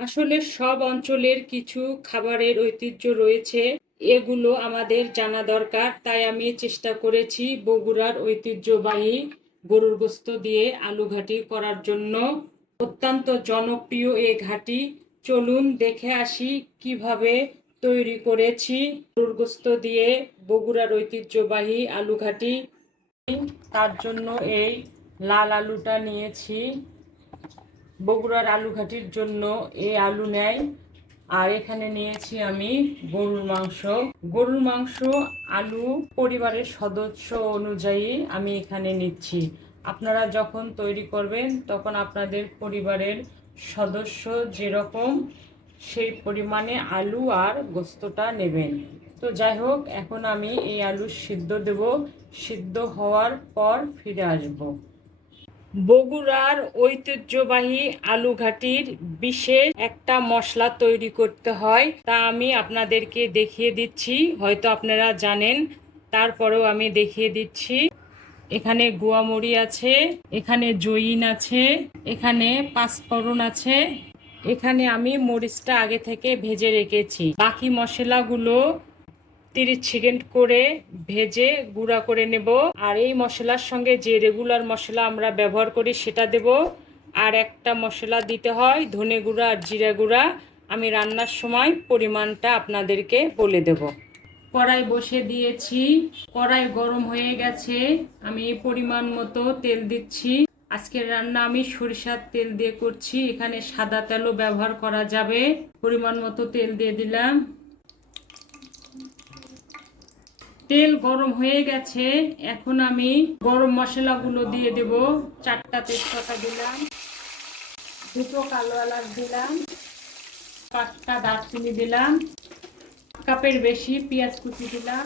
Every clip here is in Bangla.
আসলে সব অঞ্চলের কিছু খাবারের ঐতিহ্য রয়েছে, এগুলো আমাদের জানা দরকার। তাই আমি চেষ্টা করেছি বগুড়ার ঐতিহ্যবাহী গরুর গোশত দিয়ে আলু ঘাটি করার জন্য। অত্যন্ত জনপ্রিয় এ ঘাটি, চলুন দেখে আসি কিভাবে তৈরি করেছি গরুর গোশত দিয়ে বগুড়ার ঐতিহ্যবাহী আলু ঘাটি। তার জন্য এই লাল আলুটা নিয়েছি। বগুড়ার আলু ঘাটির জন্য এই আলু নেয়। আর এখানে নিয়েছি আমি গরুর মাংস। গরুর মাংস আলু পরিবারের সদস্য অনুযায়ী আমি এখানে নিচ্ছি। আপনারা যখন তৈরি করবেন তখন আপনাদের পরিবারের সদস্য যেরকম সেই পরিমাণে আলু আর গোস্তটা নেবেন। তো যাই হোক, এখন আমি এই আলু সিদ্ধ দেব। সিদ্ধ হওয়ার পর ফিরে আসব। বগুড়ার ঐতিহ্যবাহী আলু ঘাটির বিশেষ একটা মশলা তৈরি করতে হয়, তা আমি আপনাদেরকে দেখিয়ে দিচ্ছি। হয়তো আপনারা জানেন, তারপরেও আমি দেখিয়ে দিচ্ছি। এখানে গুয়ামরি আছে, এখানে জয়িন আছে, এখানে পাঁচফোড়ন আছে, এখানে আমি মরিচটা আগে থেকে ভেজে রেখেছি। বাকি মশলাগুলো 30 সেকেন্ড করে ভেজে গুঁড়া করে নেব। আর এই মশলার সঙ্গে যে রেগুলার মশলা আমরা ব্যবহার করি সেটা দেব। আর একটা মশলা দিতে হয় ধনে গুঁড়া আর জিরা গুঁড়া। আমি রান্নার সময় পরিমাণটা আপনাদেরকে বলে দেব। কড়াই বসে দিয়েছি, কড়াই গরম হয়ে গেছে। আমি পরিমাণ মতো তেল দিচ্ছি। আজকের রান্না আমি সরিষার তেল দিয়ে করছি, এখানে সাদা তেলও ব্যবহার করা যাবে। পরিমাণ মতো তেল দিয়ে দিলাম। তেল গরম হয়ে গেছে, এখন আমি গরম মশলাগুলো দিয়ে দেব। 4টা তেজপাতা দিলাম, 2টো কালো এলাচ দিলাম, 5টা দারচিনি দিলাম, কাপের বেশি পেঁয়াজ কুচি দিলাম।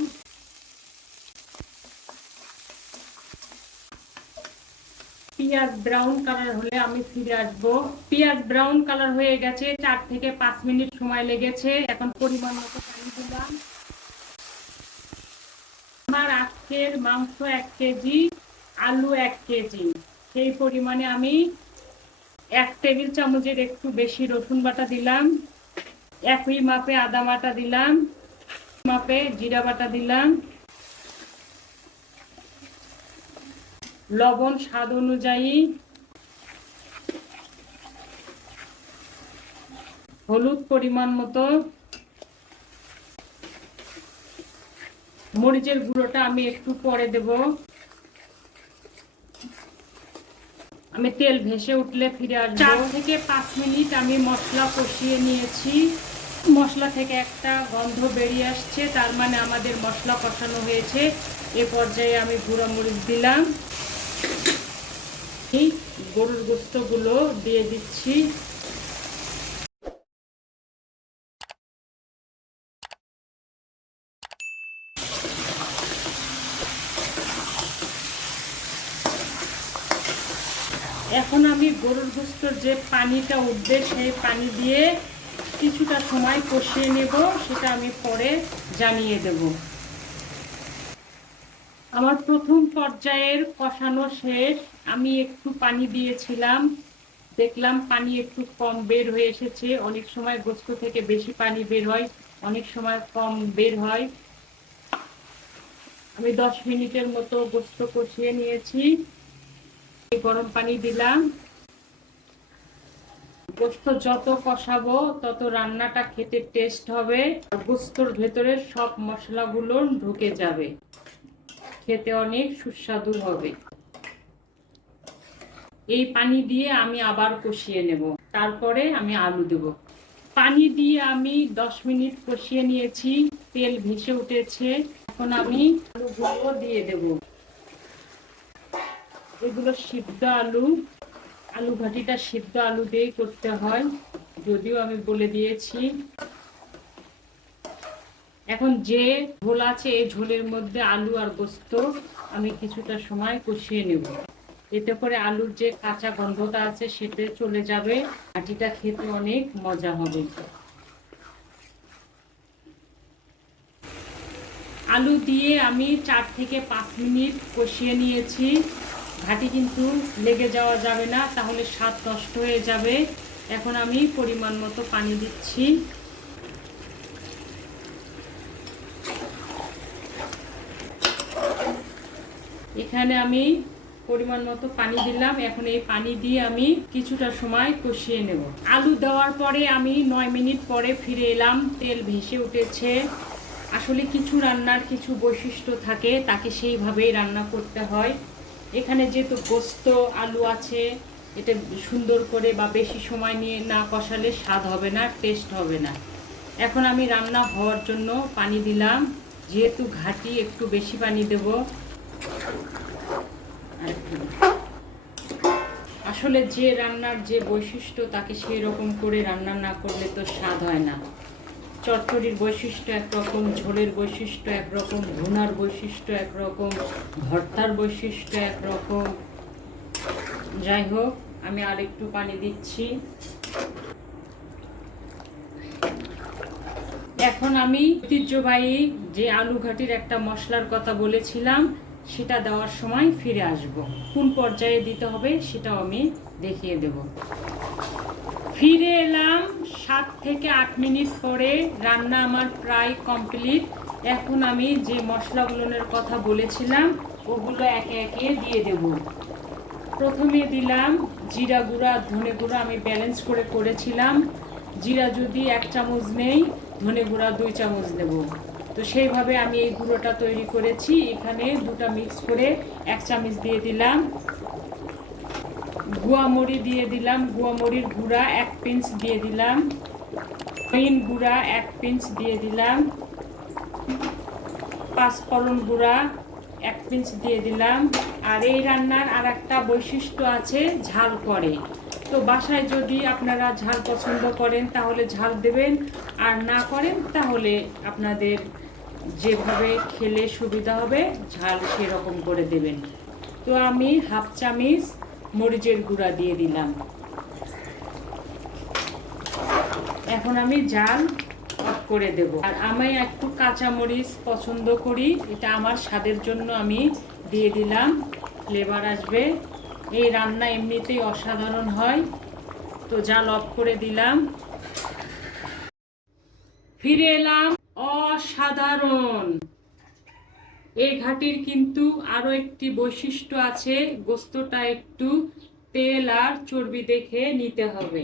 পেঁয়াজ ব্রাউন কালার হলে আমি ফিরে আসবো। পেঁয়াজ ব্রাউন কালার হয়ে গেছে, 4 থেকে 5 মিনিট সময় লেগেছে। এখন পরিমাণ মতো পানি দিলাম। আমার আজকের মাংস 1 কেজি, আলু 1 কেজি, সেই পরিমাণে আমি 1 টেবিল চামচের একটু বেশি রসুন বাটা দিলাম, একই মাপে আদা বাটা দিলাম, মাপে জিরা বাটা দিলাম, লবণ স্বাদ অনুযায়ী, হলুদ পরিমাণ মতো, মরিচের গুঁড়োটা আমি একটু পরে দেব। আমি তেল ভেসে উঠলে ফিরে আসবো। 4 থেকে 5 মিনিট আমি মশলা কষিয়ে নিয়েছি। মশলা থেকে একটা গন্ধ বেরিয়ে আসছে, তার মানে আমাদের মশলা কষানো হয়েছে। এ পর্যায়ে আমি গুঁড়া মরিচ দিলাম। এই গরুর গোশতগুলো দিয়ে দিচ্ছি। এখন আমি গরুর গোশতর যে পানিটা উঠবে সেই পানি দিয়ে কিছুটা সময় কষিয়ে নেব, সেটা আমি পরে জানিয়ে দেব। আমার প্রথম পর্যায়ের কষানো শেষ। আমি একটু পানি দিয়েছিলাম, দেখলাম পানি একটু কম বের হয়ে এসেছে। অনেক সময় গোশত থেকে বেশি পানি বের হয়, অনেক সময় কম বের হয়। আমি 10 মিনিটের মতো গোশত কষিয়ে নিয়েছি। গরম পানি দিলাম। গোশত যত কষাবো তত রান্নাটা খেতে টেস্ট হবে, আর গোশতর ভেতরে সব মশলাগুলো ঢুকে যাবে, খেতে অনেক সুস্বাদু হবে। এই পানি দিয়ে আমি আবার কষিয়ে নেব, তারপরে আমি আলু দেব। পানি দিয়ে আমি 10 মিনিট কষিয়ে নিয়েছি, তেল ভেসে উঠেছে। এখন আমি আলুগুলো দিয়ে দেব। এগুলো সিদ্ধ আলু। আলু ঘাটিটা সিদ্ধ আলু দিয়েই করতে হয়, যদিও আমি বলে দিয়েছি। এখন যে ঝোল আছে এই ঝোলের মধ্যে আলু আর গোশত আমি কিছুটা সময় কষিয়ে নেব। এতে করে আলুর যে কাঁচা গন্ধটা আছে সেটা চলে যাবে, ঘাটিটা খেতে অনেক মজা হবে। আলু দিয়ে আমি 4 থেকে 5 মিনিট কষিয়ে নিয়েছি। ঘাটি কিন্তু লেগে যাওয়া যাবে না, তাহলে স্বাদ নষ্ট হয়ে যাবে। এখন আমি পরিমাণ মতো পানি দিচ্ছি। এখানে আমি পরিমাণ মতো পানি দিলাম। এখন এই পানি দিয়ে আমি কিছুটা সময় কষিয়ে নেব। আলু দেওয়ার পরে আমি 9 মিনিট পরে ফিরে এলাম। তেল ভেসে উঠেছে। আসলে কিছু রান্নার কিছু বৈশিষ্ট্য থাকে, তাকে সেইভাবেই রান্না করতে হয়। এখানে যেহেতু গোস্ত আলু আছে, এটা সুন্দর করে বা বেশি সময় নিয়ে না কষালে স্বাদ হবে না, টেস্ট হবে না। এখন আমি রান্না হওয়ার জন্য পানি দিলাম। যেহেতু ঘাটি একটু বেশি পানি দেব। আসলে যে রান্নার যে বৈশিষ্ট্য, তাকে সেই রকম করে রান্না না করলে তো স্বাদ হয় না। চচ্চড়ির বৈশিষ্ট্য একরকম, ঝোলের বৈশিষ্ট্য একরকম, ভুনার বৈশিষ্ট্য একরকম, ভর্তার বৈশিষ্ট্য একরকম। যাই হোক, আমি আর একটু পানি দিচ্ছি। এখন আমি ঐতিহ্যবাহী যে আলু ঘাটির একটা মশলার কথা বলেছিলাম, সেটা দেওয়ার সময় ফিরে আসব। কোন পর্যায়ে দিতে হবে সেটাও আমি দেখিয়ে দেব। ফিরে এলাম 7 থেকে 8 মিনিট পরে। রান্না আমার প্রায় কমপ্লিট। এখন আমি যে মশলাগুলোর কথা বলেছিলাম ওগুলো একে একে দিয়ে দেব। প্রথমে দিলাম জিরা গুঁড়া, ধনে গুঁড়া। আমি ব্যালেন্স করে করেছিলাম। জিরা যদি 1 চামচ নেই, ধনে গুঁড়া 2 চামচ দেব। তো সেইভাবে আমি এই গুঁড়োটা তৈরি করেছি। এখানে দুটা মিক্স করে 1 চামচ দিয়ে দিলাম। গুয়ামরি দিয়ে দিলাম, গুয়ামরির গুঁড়া 1 পিঞ্চ দিয়ে দিলাম। মরিচ গুঁড়া 1 পিঞ্চ দিয়ে দিলাম। পাঁচফোড়ন গুঁড়া 1 পিঞ্চ দিয়ে দিলাম। আর এই রান্নার আর একটা বৈশিষ্ট্য আছে, ঝাল করে। তো বাসায় যদি আপনারা ঝাল পছন্দ করেন তাহলে ঝাল দেবেন, আর না করেন তাহলে আপনাদের যেভাবে খেলে সুবিধা হবে ঝাল সেরকম করে দেবেন। তো আমি 1/2 চামচ মরিচের গুঁড়া দিয়ে দিলাম। এখন আমি জাল অফ করে দেব। আর আমি একটু কাঁচা মরিচ পছন্দ করি, এটা আমার স্বাদের জন্য আমি দিয়ে দিলাম, ফ্লেভার আসবে। এই রান্না এমনিতেই অসাধারণ হয়। তো জাল অফ করে দিলাম। ফিরে এলাম। অসাধারণ! এই ঘাটির কিন্তু আরো একটি বৈশিষ্ট্য আছে, গোস্তটা একটু তেল আর চর্বি দেখে নিতে হবে,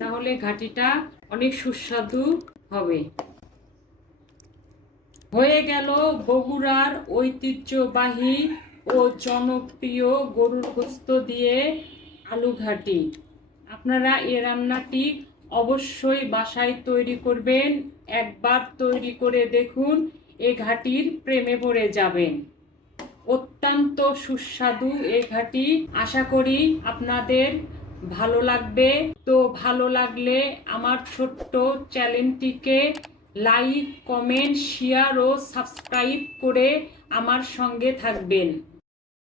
তাহলে ঘাটিটা অনেক সুস্বাদু হবে। হয়ে গেল বগুড়ার ঐতিহ্যবাহী ও জনপ্রিয় গরুর গোস্ত দিয়ে আলু ঘাটি। আপনারা এই রান্নাটি অবশ্যই বাসায় তৈরি করবেন। একবার তৈরি করে দেখুন, এই ঘাটির প্রেমে পড়ে যাবেন। অত্যন্ত সুস্বাদু এই ঘাটি। আশা করি আপনাদের ভালো লাগবে। তো ভালো লাগলে আমার ছোট্ট চ্যানেলটিকে লাইক, কমেন্ট, শেয়ার ও সাবস্ক্রাইব করে আমার সঙ্গে থাকবেন।